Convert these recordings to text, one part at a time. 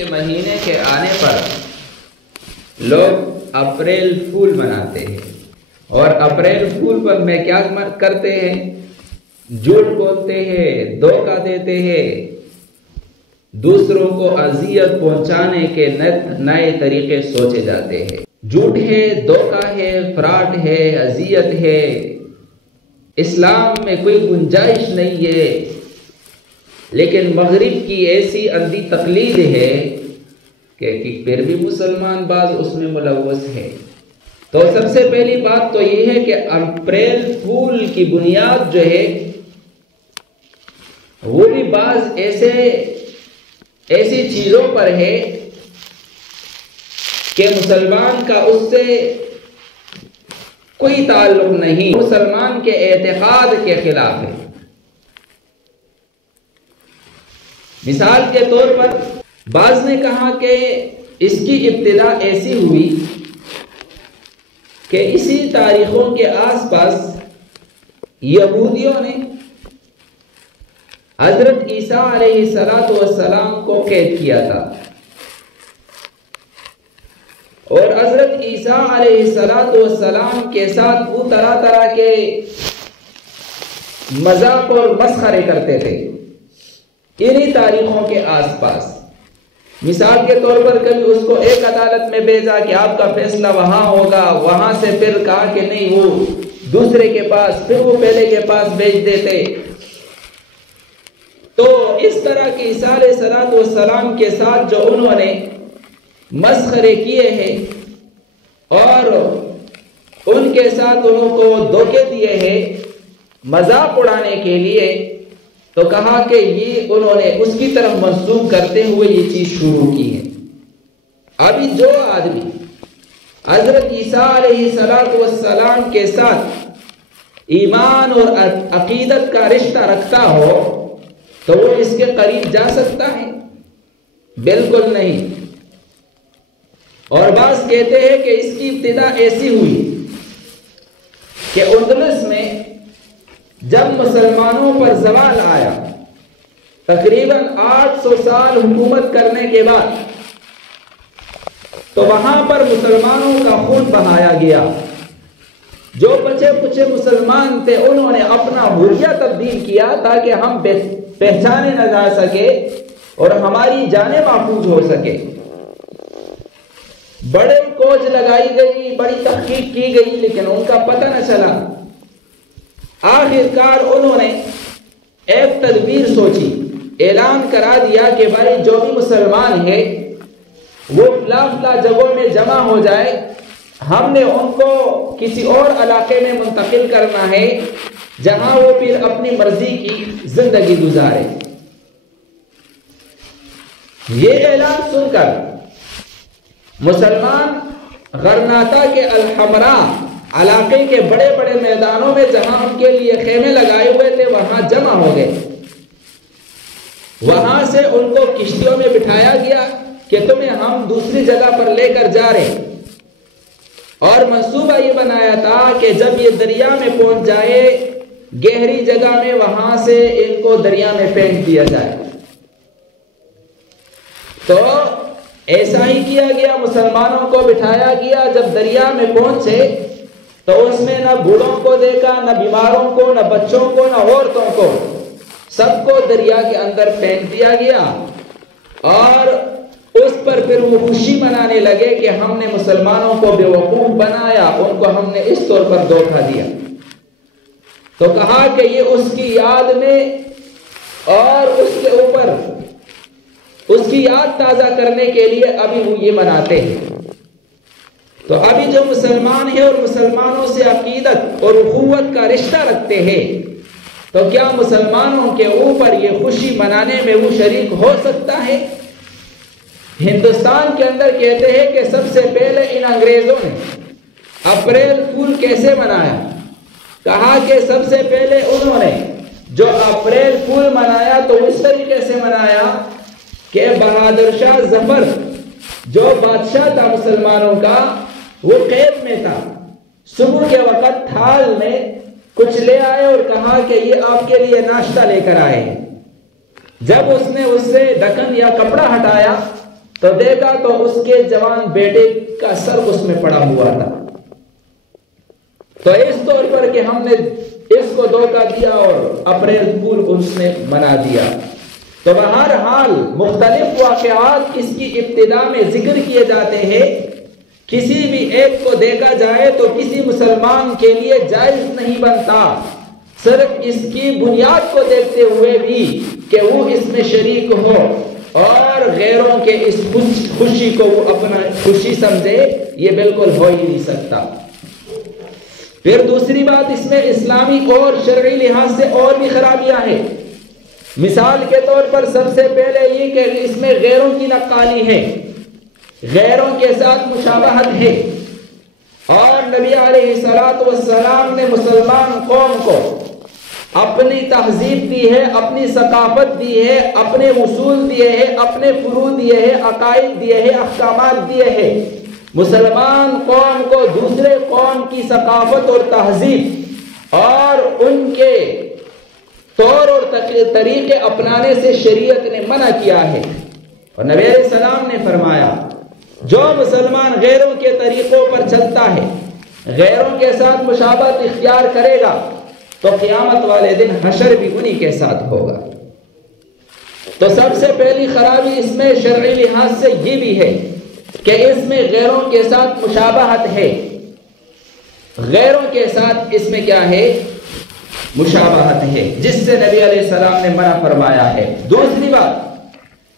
کے مہینے کے آنے پر لوگ اپریل فول مناتے ہیں، اور اپریل فول پر میں کیا کرتے ہیں؟ جھوٹ بولتے ہیں، دھوکہ دیتے ہیں، دوسروں کو اذیت پہنچانے کے نئے طریقے سوچے جاتے ہیں۔ جھوٹ ہے، دھوکہ ہے، فراڈ ہے، اذیت ہے، اسلام میں کوئی گنجائش نہیں ہے۔ لیکن مغرب کی ایسی اندھی تقلید ہے کہ پھر بھی مسلمان بعض اس میں ملوث ہے۔ تو سب سے پہلی بات تو یہ ہے کہ اپریل فول کی بنیاد جو ہے وہ بھی بعض ایسی چیزوں پر ہے کہ مسلمان کا اس سے کوئی تعلق نہیں، مسلمان کے اعتقاد کے خلاف ہے۔ مثال کے طور پر بعض نے کہا کہ اس کی ابتدا ایسی ہوئی کہ اسی تاریخوں کے آس پاس یہودیوں نے حضرت عیسیٰ علیہ السلام کو قید کیا تھا، اور حضرت عیسیٰ علیہ السلام کے ساتھ وہ طرح طرح کے مذاق اور مسخرے کرتے تھے انہی تاریخوں کے آس پاس۔ مثال کے طور پر کبھی اس کو ایک عدالت میں بھیجا کہ آپ کا فیصلہ وہاں ہوگا، وہاں سے پھر کہا کہ نہیں وہ دوسرے کے پاس، پھر وہ پہلے کے پاس بھیج دیتے۔ تو اس طرح کے عیسیٰ علیہ السلام کے ساتھ جو انہوں نے مسخرے کیے ہیں اور ان کے ساتھ انہوں کو دھوکے دیے ہیں مذاق اڑانے کے لیے، تو کہا کہ یہ انہوں نے اس کی طرف منسوب کرتے ہوئے یہ چیز شروع کی ہے۔ ابھی جو آدمی حضرت عیسیٰ علیہ السلام کے ساتھ ایمان اور عقیدت کا رشتہ رکھتا ہو تو وہ اس کے قریب جا سکتا ہے؟ بالکل نہیں۔ اور بعض کہتے ہیں کہ اس کی ابتدا ایسی ہوئی کہ اندلس میں جب مسلمانوں پر زوال آیا، تقریباً 800 سال حکومت کرنے کے بعد، تو وہاں پر مسلمانوں کا خون بہایا گیا۔ جو بچے کچھ مسلمان تھے انہوں نے اپنا حلیہ تبدیل کیا تاکہ ہم پہچانے نہ جا سکے اور ہماری جانیں محفوظ ہو سکے۔ بڑے کوج لگائی گئی، بڑی تحقیق کی گئی، لیکن ان کا پتہ نہ چلا۔ آخرکار انہوں نے ایک تدبیر سوچی، اعلان کرا دیا کہ بھائی جو بھی مسلمان ہے وہ فلاں جگہوں میں جمع ہو جائے، ہم نے ان کو کسی اور علاقے میں منتقل کرنا ہے جہاں وہ پھر اپنی مرضی کی زندگی گزارے۔ یہ اعلان سن کر مسلمان غرناطہ کے الحمراء علاقے کے بڑے بڑے میدانوں میں جہاں ان کے لیے خیمے لگائے ہوئے تھے وہاں جمع ہو گئے۔ وہاں سے ان کو کشتیوں میں بٹھایا گیا کہ تمہیں ہم دوسری جگہ پر لے کر جا رہے، اور منصوبہ یہ بنایا تھا کہ جب یہ دریا میں پہنچ جائے گہری جگہ میں، وہاں سے ان کو دریا میں پھینک دیا جائے۔ تو ایسا ہی کیا گیا، مسلمانوں کو بٹھایا گیا۔ جب دریا میں پہنچے تو اس میں نہ بوڑھوں کو دیکھا، نہ بیماروں کو، نہ بچوں کو، نہ عورتوں کو، سب کو دریا کے اندر پھینک دیا گیا۔ اور اس پر پھر وہ خوشی منانے لگے کہ ہم نے مسلمانوں کو بیوقوف بنایا، ان کو ہم نے اس طور پر دھوکہ دیا۔ تو کہا کہ یہ اس کی یاد میں اور اس کے اوپر اس کی یاد تازہ کرنے کے لیے ابھی وہ یہ مناتے ہیں۔ تو ابھی جو مسلمان ہیں اور مسلمانوں سے عقیدت اور اخوت کا رشتہ رکھتے ہیں، تو کیا مسلمانوں کے اوپر یہ خوشی منانے میں وہ شریک ہو سکتا ہے؟ ہندوستان کے اندر کہتے ہیں کہ سب سے پہلے ان انگریزوں نے اپریل فول کیسے منایا؟ کہا کہ سب سے پہلے انہوں نے جو اپریل فول منایا تو اس طریقے سے منایا کہ بہادر شاہ ظفر جو بادشاہ تھا مسلمانوں کا، وہ قید میں تھا۔ صبح کے وقت تھال میں کچھ لے آئے اور کہا کہ یہ آپ کے لیے ناشتہ لے کر آئے۔ جب اس نے اس سے ڈھکن یا کپڑا ہٹایا تو دیکھا تو اس کے جوان بیٹے کا سر اس میں پڑا ہوا تھا. تو اس طور پر کہ ہم نے اس کو دھوکہ دیا اور اپریل فول اس نے منا دیا. تو بہرحال مختلف واقعات اس کی ابتدا میں ذکر کیے جاتے ہیں. کسی بھی ایک کو دیکھا جائے تو کسی مسلمان کے لیے جائز نہیں بنتا صرف اس کی بنیاد کو دیکھتے ہوئے بھی کہ وہ اس میں شریک ہو اور غیروں کے اس خوشی کو وہ اپنا خوشی سمجھے، یہ بالکل ہو ہی نہیں سکتا. پھر دوسری بات، اس میں اسلامی اور شرعی لحاظ سے اور بھی خرابیاں ہیں. مثال کے طور پر سب سے پہلے یہ کہ اس میں غیروں کی نقالی ہے، غیروں کے ساتھ مشابہت ہے. اور نبی علیہ الصلوۃ والسلام نے مسلمان قوم کو اپنی تہذیب دی ہے، اپنی ثقافت دی ہے، اپنے اصول دیے ہیں، اپنے فروع دیے ہیں، عقائد دیے ہیں، احکامات دیے ہیں. مسلمان قوم کو دوسرے قوم کی ثقافت اور تہذیب اور ان کے طور اور طریقے اپنانے سے شریعت نے منع کیا ہے. اور نبی علیہ السلام نے فرمایا جو مسلمان غیروں کے طریقوں پر چلتا ہے، غیروں کے ساتھ مشابہت اختیار کرے گا تو قیامت والے دن حشر بھی انہی کے ساتھ ہوگا. تو سب سے پہلی خرابی اس میں شرعی لحاظ سے یہ بھی ہے کہ اس میں غیروں کے ساتھ مشابہت ہے. غیروں کے ساتھ اس میں کیا ہے؟ مشابہت ہے، جس سے نبی علیہ السلام نے منع فرمایا ہے. دوسری بات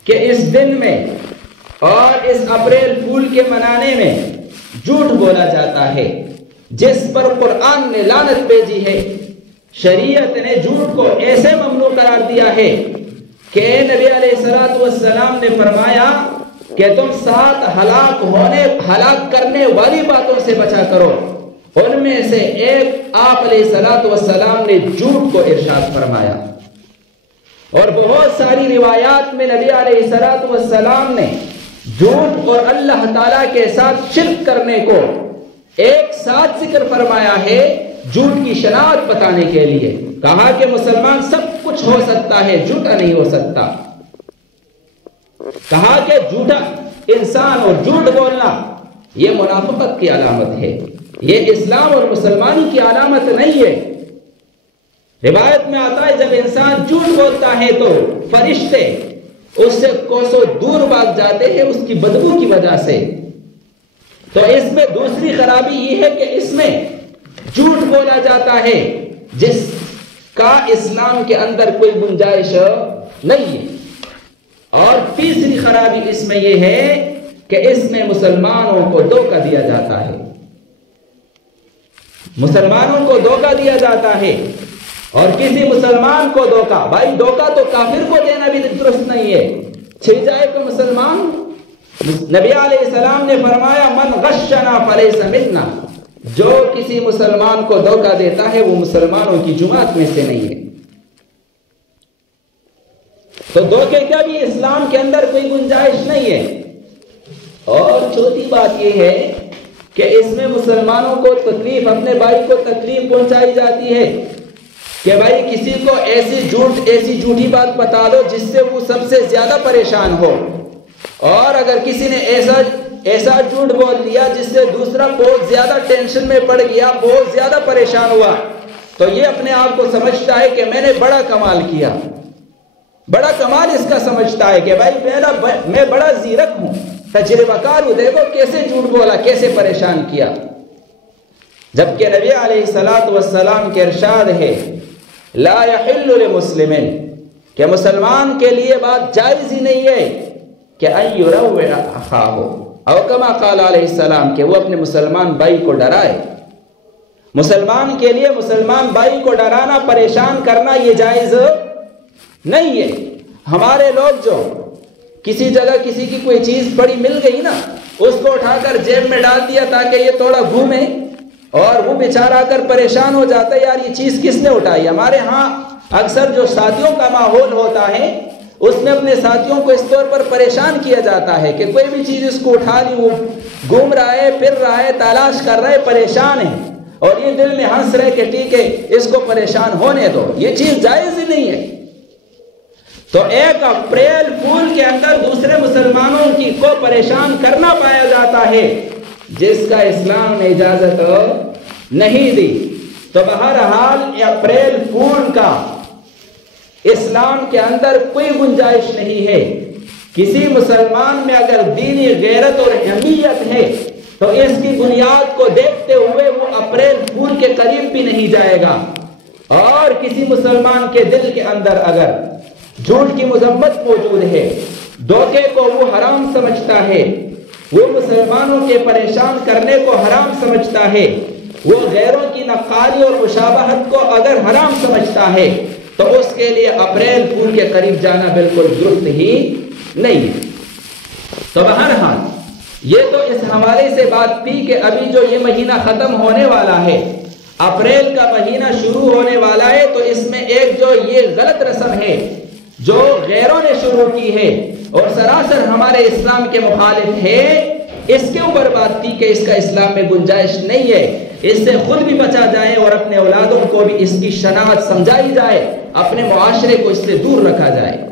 کہ اس دن میں اور اس اپریل فول کے منانے میں جھوٹ بولا جاتا ہے، جس پر قرآن نے لعنت بھیجی ہے. شریعت نے جھوٹ کو ایسے ممنوع قرار دیا ہے کہ نبی علیہ السلام نے فرمایا کہ تم 7 ہلاک کرنے والی باتوں سے بچا کرو. ان میں سے ایک آپ علیہ السلام نے جھوٹ کو ارشاد فرمایا. اور بہت ساری روایات میں نبی علیہ السلام نے جھوٹ اور اللہ تعالیٰ کے ساتھ شرک کرنے کو ایک ساتھ ذکر فرمایا ہے، جھوٹ کی شناخت بتانے کے لیے. کہا کہ مسلمان سب کچھ ہو سکتا ہے، جھوٹا نہیں ہو سکتا. کہا کہ جھوٹا انسان اور جھوٹ بولنا یہ منافقت کی علامت ہے، یہ اسلام اور مسلمانی کی علامت نہیں ہے. روایت میں آتا ہے جب انسان جھوٹ بولتا ہے تو فرشتے اس سے کوسوں دور بھاگ جاتے ہیں اس کی بدبو کی وجہ سے. تو اس میں دوسری خرابی یہ ہے کہ اس میں جھوٹ بولا جاتا ہے جس کا اسلام کے اندر کوئی گنجائش نہیں ہے. اور تیسری خرابی اس میں یہ ہے کہ اس میں مسلمانوں کو دھوکہ دیا جاتا ہے. مسلمانوں کو دھوکہ دیا جاتا ہے. اور کسی مسلمان کو دھوکہ، بھائی دھوکہ تو کافر کو دینا بھی درست نہیں ہے. چھل جائے تو مسلمان، نبی علیہ السلام نے فرمایا من غشنا فلیس منا، جو کسی مسلمان کو دھوکہ دیتا ہے وہ مسلمانوں کی جماعت میں سے نہیں ہے. تو دھوکے کا بھی اسلام کے اندر کوئی گنجائش نہیں ہے. اور چوتھی بات یہ ہے کہ اس میں مسلمانوں کو تکلیف، اپنے بھائی کو تکلیف پہنچائی جاتی ہے کہ بھائی کسی کو ایسی جھوٹی بات بتا دو جس سے وہ سب سے زیادہ پریشان ہو. اور اگر کسی نے ایسا جھوٹ بول دیا جس سے دوسرا بہت زیادہ ٹینشن میں پڑ گیا، بہت زیادہ پریشان ہوا، تو یہ اپنے آپ کو سمجھتا ہے کہ میں نے بڑا کمال کیا. بڑا کمال اس کا سمجھتا ہے کہ بھائی میں بڑا زیرک ہوں، تجربہ کار ہوں، دیکھو کیسے جھوٹ بولا، کیسے پریشان کیا. جبکہ نبی علیہ السلام کے ارشاد ہے لا یحل لمسلم، کہ مسلمان کے لیے بات جائز ہی نہیں ہے کہ ان یروع اخاہ، او کما قال علیہ السلام، کہ وہ اپنے مسلمان بھائی کو ڈرائے. مسلمان کے لیے مسلمان بھائی کو ڈرانا، پریشان کرنا یہ جائز نہیں ہے. ہمارے لوگ جو کسی جگہ کسی کی کوئی چیز بڑی مل گئی نا، اس کو اٹھا کر جیب میں ڈال دیا تاکہ یہ تھوڑا گھومے، اور وہ بیچارہ آ کر پریشان ہو جاتا ہے یار یہ چیز کس نے اٹھائی. ہمارے ہاں اکثر جو شادیوں کا ماحول ہوتا ہے اس میں اپنے ساتھیوں کو اس طور پر پریشان کیا جاتا ہے کہ کوئی بھی چیز اس کو اٹھا لی، وہ گھوم رہا ہے، پھر رہا ہے، تلاش کر رہا ہے، پریشان ہے، اور یہ دل میں ہنس رہے کہ ٹھیک ہے اس کو پریشان ہونے دو. یہ چیز جائز ہی نہیں ہے. تو ایک اپریل فول کے اندر دوسرے مسلمانوں کی کو پریشان کرنا پایا جاتا ہے جس کا اسلام نے اجازت نہیں دی۔ تو بہرحال اپریل فول کا اسلام کے اندر کوئی گنجائش نہیں ہے۔ کسی مسلمان میں اگر دینی غیرت اور اہمیت ہے تو اس کی بنیاد کو دیکھتے ہوئے وہ اپریل فول کے قریب بھی نہیں جائے گا۔ اور کسی مسلمان کے دل کے اندر اگر جھوٹ کی مذمت موجود ہے، دھوکے کو وہ حرام سمجھتا ہے، وہ مسلمانوں کے پریشان کرنے کو حرام سمجھتا ہے، وہ غیروں کی نقالی اور مشابہت کو اگر حرام سمجھتا ہے، تو اس کے لیے اپریل فول کے قریب جانا بالکل درست ہی نہیں۔ تو بہرحال یہ تو اس حوالے سے بات تھی کہ ابھی جو یہ مہینہ ختم ہونے والا ہے، اپریل کا مہینہ شروع ہونے والا ہے، تو اس میں ایک جو یہ غلط رسم ہے جو غیروں نے شروع کی ہے اور سراسر ہمارے اسلام کے مخالف ہے، اس کے اوپر بات تھی کہ اس کا اسلام میں گنجائش نہیں ہے، اس سے خود بھی بچا جائے اور اپنے اولادوں کو بھی اس کی شناخت سمجھائی جائے، اپنے معاشرے کو اس سے دور رکھا جائے۔